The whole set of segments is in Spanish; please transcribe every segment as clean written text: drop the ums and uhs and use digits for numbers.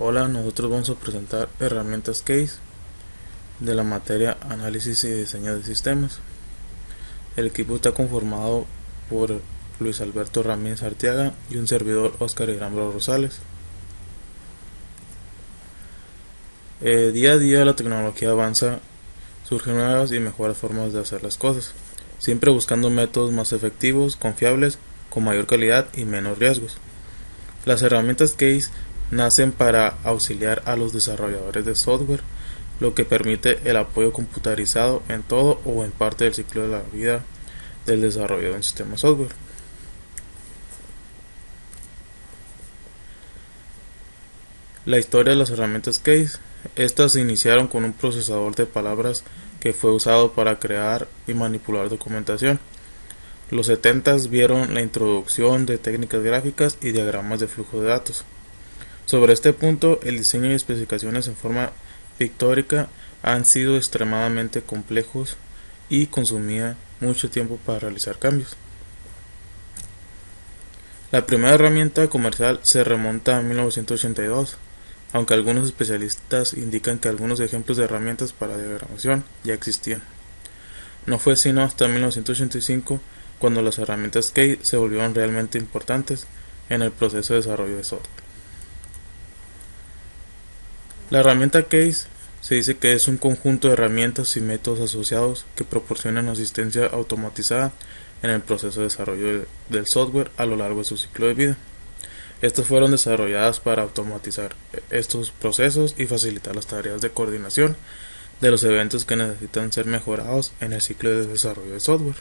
Hola, nosotros vamos a presentar herramientas Case de la materia Análisis y Diseño de Sistemas. El equipo está conformado por Luis Alberto Ramírez Arteaga y un servidor Óscar Irambro Rosales. Día a día la tecnología avanza, surgen nuevas y mejores formas de hacer las cosas, siempre buscando métodos más efectivos, confiables, con mayor calidad y menos riesgos. Las herramientas Case nacen para auxiliar a los desarrolladores de software, lo que permite el apoyo computarizado en todo o en parte del ciclo de la vida del desarrollo de un sistema software. La historia de las herramientas Case. Estas se iniciaron con un procesador de palabras que fue usado para crear y manipular documentación. Los 70s vieron la introducción de técnicas gráficas y diagramas de flujo de datos. Sobre este punto, el diseño y especificaciones en forma pictórica han sido extremadamente complejos y consumía mucho tiempo para realizar cambios. La primera herramienta comercial se remonta a 1982, aunque algunos especialistas indican que algunos ejemplos de herramientas para diagramación ya existían. No fue sino hasta 1985 cuando las herramientas Case se volvieron realmente importantes en el proceso de desarrollo de software. La herramienta Case se dice que es un conjunto de herramientas y métodos asociados que proporcionan asistencia automatizada en el proceso de desarrollo del software a lo largo de su ciclo de vida. Estas fueron desarrolladas para automatizar estos procesos y facilitar las tareas de coordinación de los eventos que necesitan ser mejorados en el ciclo de desarrollo de software.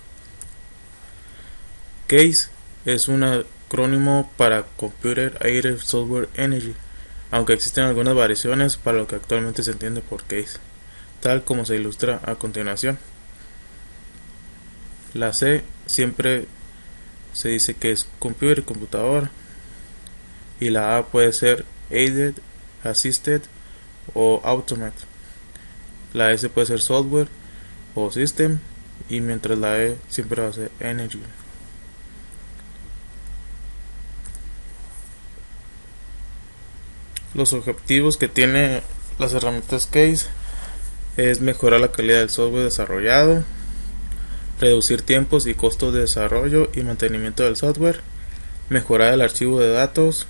Case es un acrónimo para Computer Aided Software Engineering, aunque existen algunas variaciones para lo que actualmente se entiende por Case, tal como se ilustra a continuación. La C siempre se dice que es computer, computadora, y la A puede ser aided, assisted o automate. La S puede ser software o system, y mientras la E siempre va a ser energy. Los objetivos que tiene las herramientas Case es mejorar la calidad del software desarrollado, reducir tiempos y costos de desarrollo y mantenimiento del software, mejorar el archivo de datos,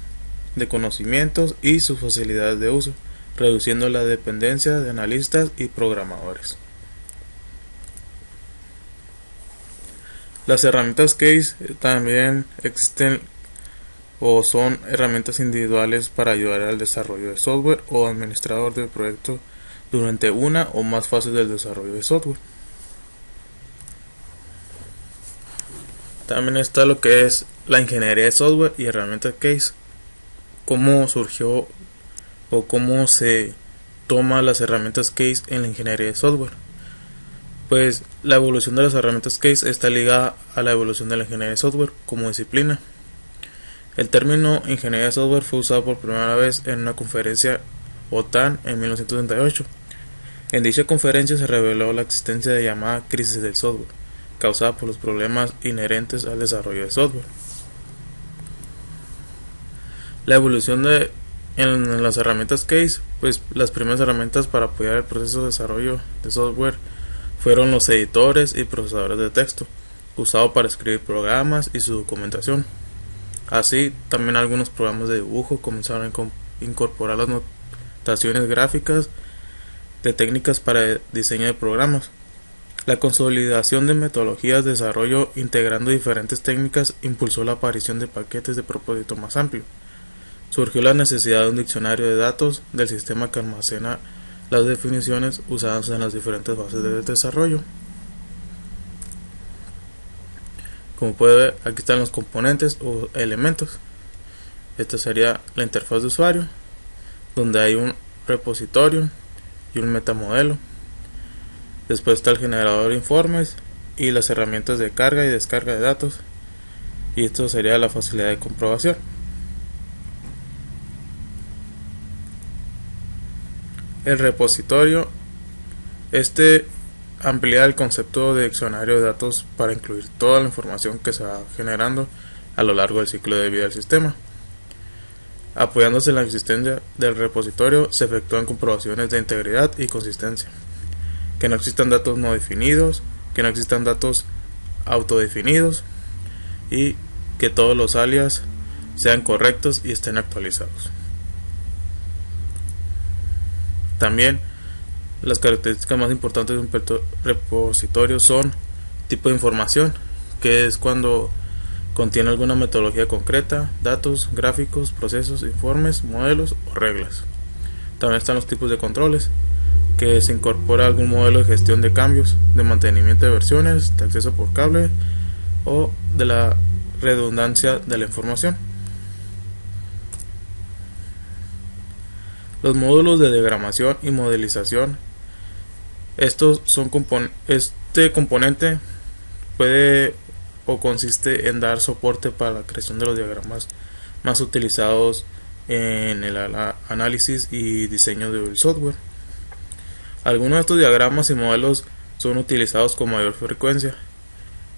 de conocimientos y sus facilidades de uso, reduciendo la dependencia de analistas y programadores. Las herramientas Case también existen o son herramientas individuales para ayudar al desarrollo de software o administrador del proyecto durante una o más fases del desarrollo de software. También está lo que es la ingeniería de software y herramientas Case. Cómo surgió o cómo se toma las herramientas Case en la ingeniería de software. Pues la evolución de las herramientas Case está ligada a la evolución de la ingeniería de software como disciplina. El término ingeniería de software fue usado por primera vez en una conferencia OTAN en 1978. En dicha conferencia se reveló la existencia de llamada crisis del software, causada por los problemas inherentes al desarrollo de software. La evolución en las herramientas Case, pues las primeras herramientas para apoyar el proceso de desarrollo de software fueron los editores y procesadores de texto, usados para escribir programas y su documentación. Así, también algunos programas de dibujo comenzaron a incorporar las notaciones gráficas de técnicas para diseño de programas. La consolidación de metodologías de desarrollo integrando diferentes técnicas impulsó la aparición de paquetes de propósito más amplio. Surgió la necesidad de un diccionario de datos del sistema que almacena las definiciones usadas en las diferentes fases del desarrollo. Como puede ver, aquí están los componentes o elementos. Esta sería la interfaz de usuario, donde hay un repositorio y un metamodelo. Después está el generador de informes y las herramientas de carga y descarga de datos. Y esto sería la facilidad de comprobación. El repositorio, amplía el concepto de diccionario de datos para incluir toda la información que se va generando a lo largo del ciclo de vida del sistema. Apoyándose en la existencia del repositorio, se efectúan comprobaciones de integridad y consistencia. Que no existan datos no definidos, que no existan datos autodefinidos y que todos los alias sean correctos y estén actualizados. También las características más importantes de un repositorio son tipo de información, que es cuando contiene alguna metodología concreta, datos, gráficos, procesos, informes, modelos o reglas. También están los tipos de controles, que se incorpora algún modelo de gestión de cambios, de mantenimiento de versiones, de acceso por cable o de la redundancia de la información. Los módulos de diagramación y modelización. Este componente puede o consiste en dar soporte para la creación de los diagramas más utilizados en el análisis y diseño del software. Algunos de estos diagramas y modelos son utilizados con mayor frecuencia,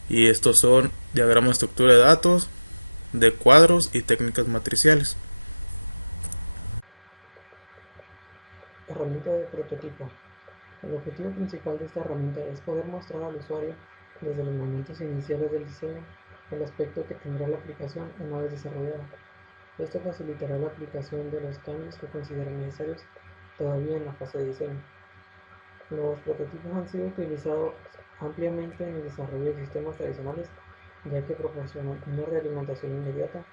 y estos son diagramas de estructura de datos, de cuadros y técnicas matriciales. Herramienta de prototipo. El objetivo principal de esta herramienta es poder mostrar al usuario, desde los momentos iniciales del diseño, el aspecto que tendrá la aplicación una vez desarrollada. Esto facilitará la aplicación de los cambios que consideren necesarios todavía en la fase de diseño. Los prototipos han sido utilizados ampliamente en el desarrollo de sistemas tradicionales, ya que proporcionan una realimentación inmediata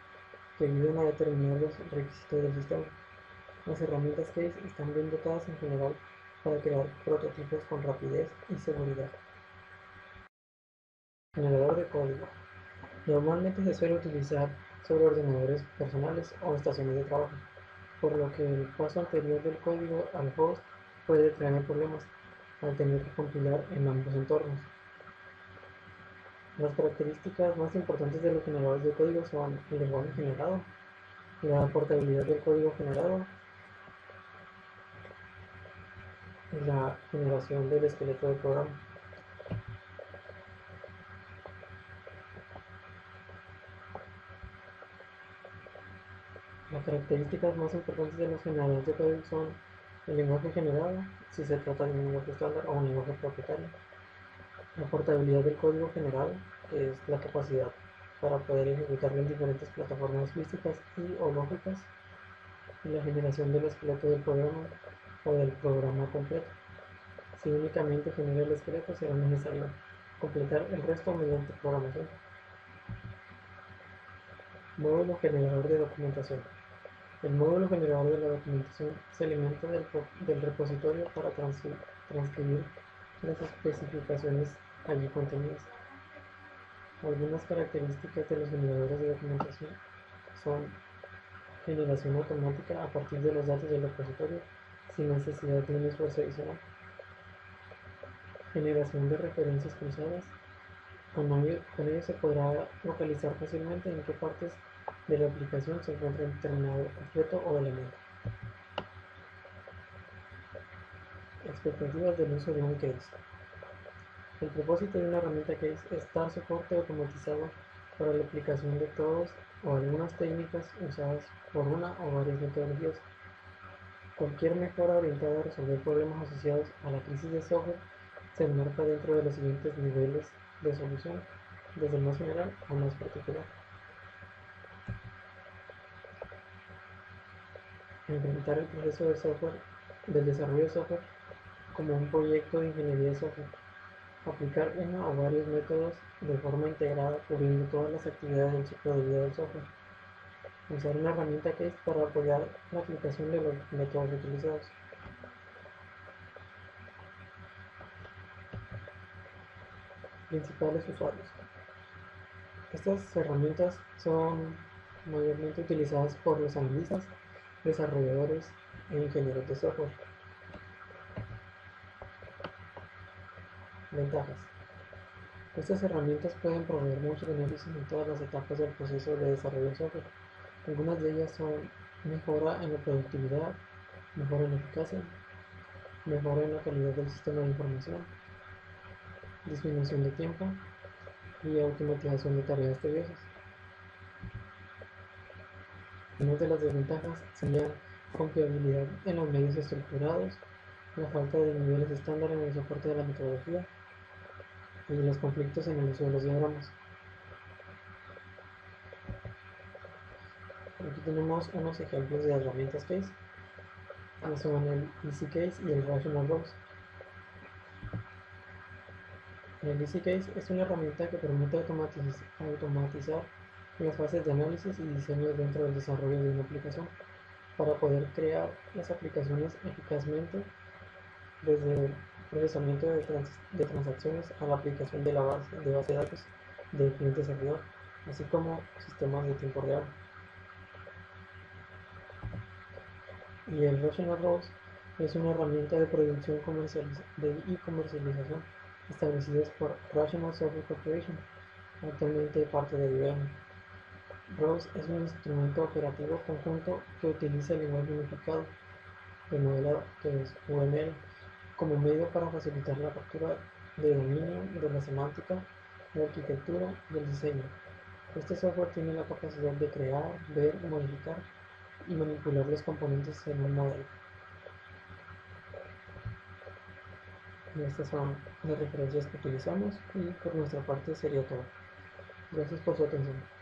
que ayudan a determinar los requisitos del sistema. Las herramientas Case están bien dotadas en general para crear prototipos con rapidez y seguridad. Generador de código. Normalmente se suele utilizar sobre ordenadores personales o estaciones de trabajo, por lo que el paso anterior del código al host puede traer problemas al tener que compilar en ambos entornos. Las características más importantes de los generadores de código son el lenguaje generado, la portabilidad del código generado, y la generación del esqueleto del programa. Las características más importantes de los generadores de código son el lenguaje generado, si se trata de un lenguaje estándar o un lenguaje propietario, la portabilidad del código generado, que es la capacidad para poder ejecutarlo en diferentes plataformas físicas y o lógicas, y la generación del esqueleto del programa o del programa completo. Si únicamente genera el esqueleto, será necesario completar el resto mediante programación. Módulo generador de documentación. El módulo generador de la documentación se alimenta del repositorio para transcribir las especificaciones allí contenidas. Algunas características de los generadores de documentación son generación automática a partir de los datos del repositorio sin necesidad de un esfuerzo adicional. Generación de referencias cruzadas. Con ello se podrá localizar fácilmente en qué partes de la aplicación se encuentra determinado objeto o elemento. Expectativas del uso de un case. El propósito de una herramienta case es dar soporte automatizado para la aplicación de todas o algunas técnicas usadas por una o varias metodologías. Cualquier mejora orientada a resolver problemas asociados a la crisis de software se enmarca dentro de los siguientes niveles de solución, desde el más general al más particular. Implementar el proceso de software, del desarrollo de software como un proyecto de ingeniería de software. Aplicar uno o varios métodos de forma integrada cubriendo todas las actividades del ciclo de vida del software. Usar una herramienta Case para apoyar la aplicación de los métodos utilizados. Principales usuarios. Estas herramientas son mayormente utilizadas por los analistas, desarrolladores e ingenieros de software. Ventajas. Estas herramientas pueden proveer muchos beneficios en todas las etapas del proceso de desarrollo de software. Algunas de ellas son mejora en la productividad, mejora en la eficacia, mejora en la calidad del sistema de información, disminución de tiempo y automatización de tareas tediosas. Algunas de las desventajas serían confiabilidad en los medios estructurados, la falta de niveles estándar en el soporte de la metodología y los conflictos en el uso de los diagramas. Aquí tenemos unos ejemplos de herramientas case, que son el Easy Case y el Rational Rows. El Easy Case es una herramienta que permite automatizar las fases de análisis y diseño dentro del desarrollo de una aplicación para poder crear las aplicaciones eficazmente desde el procesamiento de transacciones a la aplicación de la base de datos de cliente-servidor, así como sistemas de tiempo real. Y el Rational Rows es una herramienta de producción y comercialización establecidas por Rational Software Corporation, actualmente parte de IBM. ROS es un instrumento operativo conjunto que utiliza el lenguaje unificado de modelado, que es UML, como medio para facilitar la captura de dominio de la semántica, la arquitectura y el diseño. Este software tiene la capacidad de crear, ver, modificar y manipular los componentes en un modelo. Y estas son las referencias que utilizamos y por nuestra parte sería todo. Gracias por su atención.